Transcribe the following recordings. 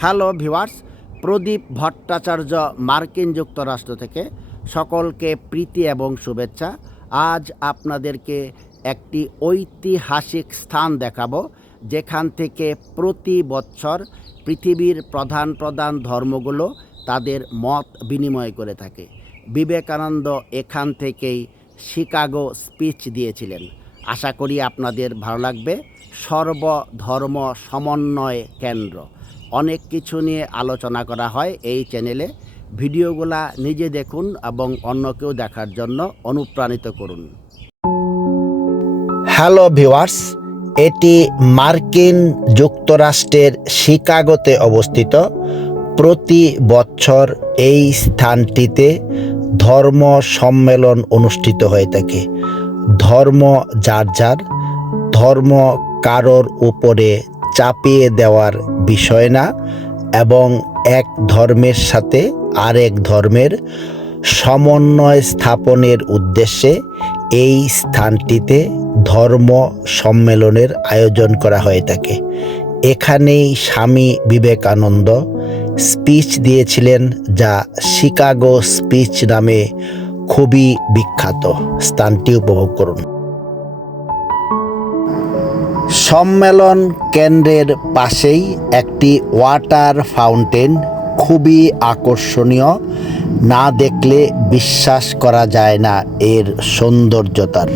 Hello viewers, প্রদীপ ভট্টাচার্য মার্কিন যুক্তরাষ্ট্র থেকে সকলকে প্রীতি এবং শুভেচ্ছা। আজ আপনাদেরকে একটি ঐতিহাসিক স্থান দেখাবো, যেখান থেকে প্রতি বছর পৃথিবীর প্রধান প্রধান ধর্মগুলো তাদের মত বিনিময় করে থাকে। বিবেকানন্দ এখান থেকেই শিকাগো স্পিচ দিয়েছিলেন। আশা করি আপনাদের ভালো লাগবে। সর্বধর্ম সমন্বয় কেন্দ্র, অনেক কিছু নিয়ে আলোচনা করা হয় এই চ্যানেলে। ভিডিওগুলা নিজে দেখুন এবং অন্যকেও দেখার জন্য অনুপ্রাণিত করুন। হ্যালো ভিউয়ার্স, এটি মার্কিন যুক্তরাষ্ট্রের শিকাগোতে অবস্থিত। প্রতি বছর এই স্থানটিতে ধর্ম সম্মেলন অনুষ্ঠিত হয়ে থাকে। ধর্ম যার যার, ধর্ম কারোর উপরে চাপিয়ে দেওয়ার বিষয় না, এবং এক ধর্মের সাথে আরেক ধর্মের সমন্বয় স্থাপনের উদ্দেশ্যে এই স্থানটিতে ধর্ম সম্মেলনের আয়োজন করা হয়ে থাকে। এখানেই স্বামী বিবেকানন্দ স্পিচ দিয়েছিলেন, যা শিকাগো স্পিচ নামে খুবই বিখ্যাত। স্থানটি উপভোগ করুন। সম্মেলন কেন্দ্রের পাশেই একটি ওয়াটার ফাউন্টেন খুবই আকর্ষণীয়। না দেখলে বিশ্বাস করা যায় না এর সৌন্দর্যতার।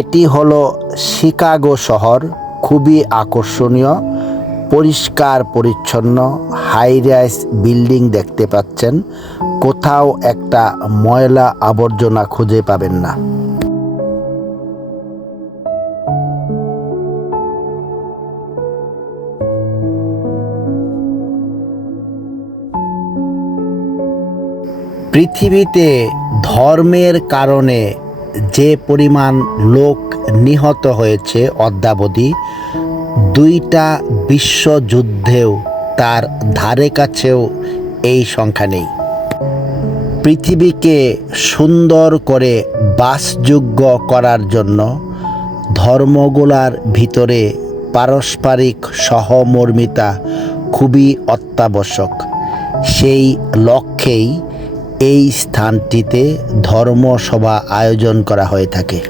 এটি হলো শিকাগো শহর। খুবই আকর্ষণীয়, পরিষ্কার পরিচ্ছন্ন হাই রাইজ বিল্ডিং দেখতে পাচ্ছেন। কোথাও একটা ময়লা আবর্জনা খুঁজে পাবেন না। পৃথিবীতে ধর্মের কারণে যে পরিমাণ লোক নিহত হয়েছে অদ্যাবধি, দুইটা বিশ্বযুদ্ধেও তার ধারে কাছেও এই সংখ্যা নেই। পৃথিবীকে সুন্দর করে বাসযোগ্য করার জন্য ধর্মগুলার ভিতরে পারস্পরিক সহমর্মিতা খুবই অত্যাবশ্যক। সেই লক্ষ্যেই এই স্থানটিতে ধর্মসভা আয়োজন করা হয়ে থাকে।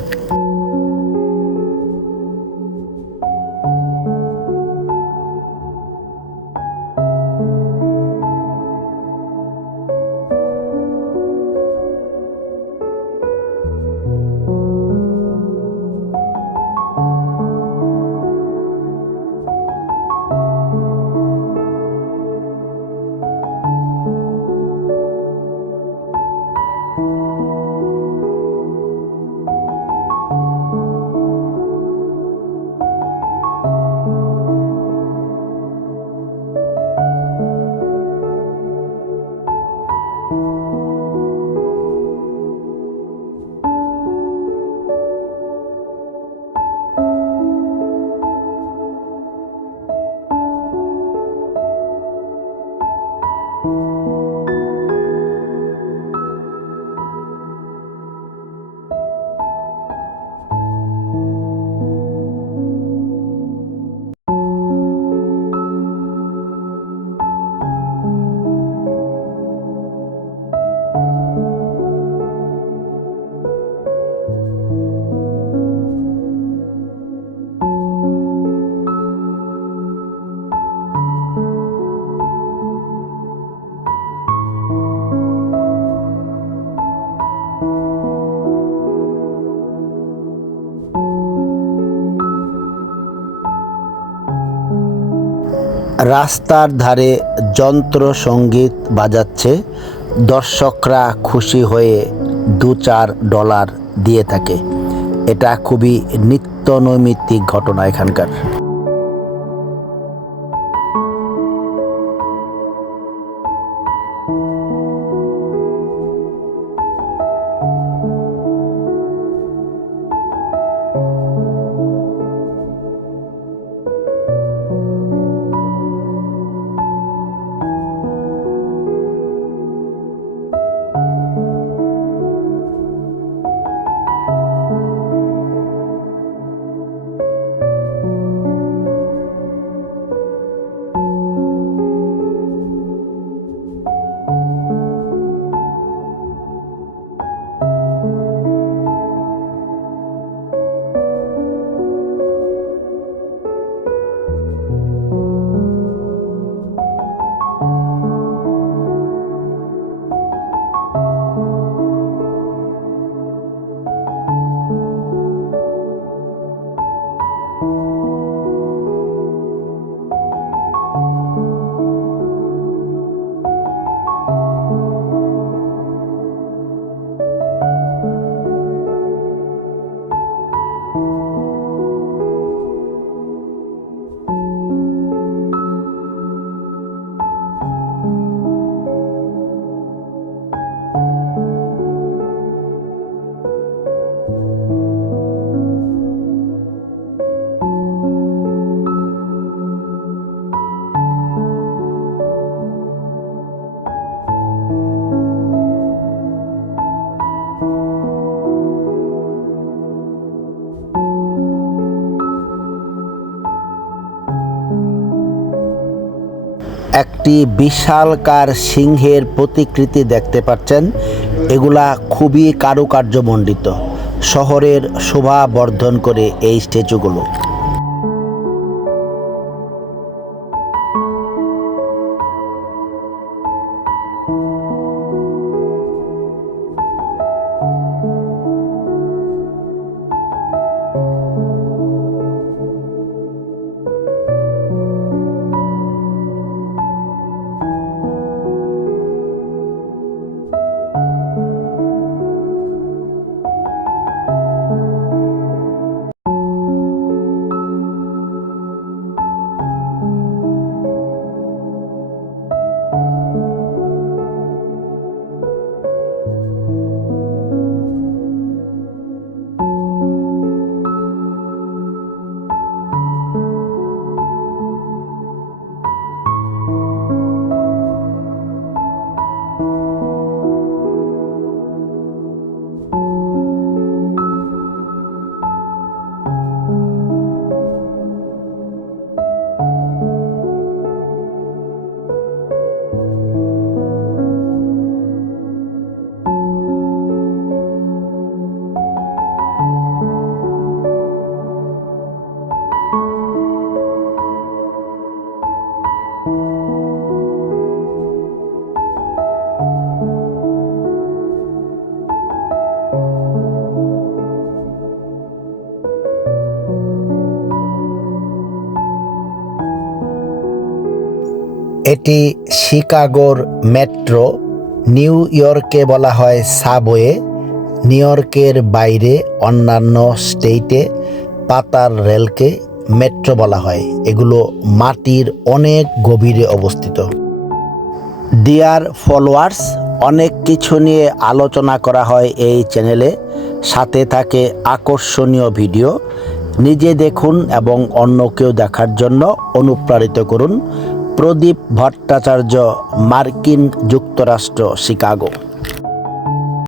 রাস্তার ধারে যন্ত্র সঙ্গীত বাজাচ্ছে, দর্শকরা খুশি হয়ে $2-4 দিয়ে থাকে। এটা খুবই নিত্যনৈমিত্তিক ঘটনা এখানকার। একটি বিশালকার সিংহের প্রতিকৃতি দেখতে পাচ্ছেন। এগুলা খুবই কারুকার্যমণ্ডিত। শহরের শোভা বর্ধন করে এই স্ট্যাচুগুলো। এটি শিকাগোর মেট্রো। নিউ ইয়র্কে বলা হয় সাবওয়ে। নিউ ইয়র্কের বাইরে অন্যান্য স্টেটে পাতার রেলকে মেট্রো বলা হয়। এগুলো মাটির অনেক গভীরে অবস্থিত। ডিয়ার ফলোয়ার্স, অনেক কিছু নিয়ে আলোচনা করা হয় এই চ্যানেলে। সাথে থাকে আকর্ষণীয় ভিডিও। নিজে দেখুন এবং অন্যকেও দেখার জন্য অনুপ্রাণিত করুন। প্রদীপ ভট্টাচার্য, মার্কিন যুক্তরাষ্ট্র, শিকাগো।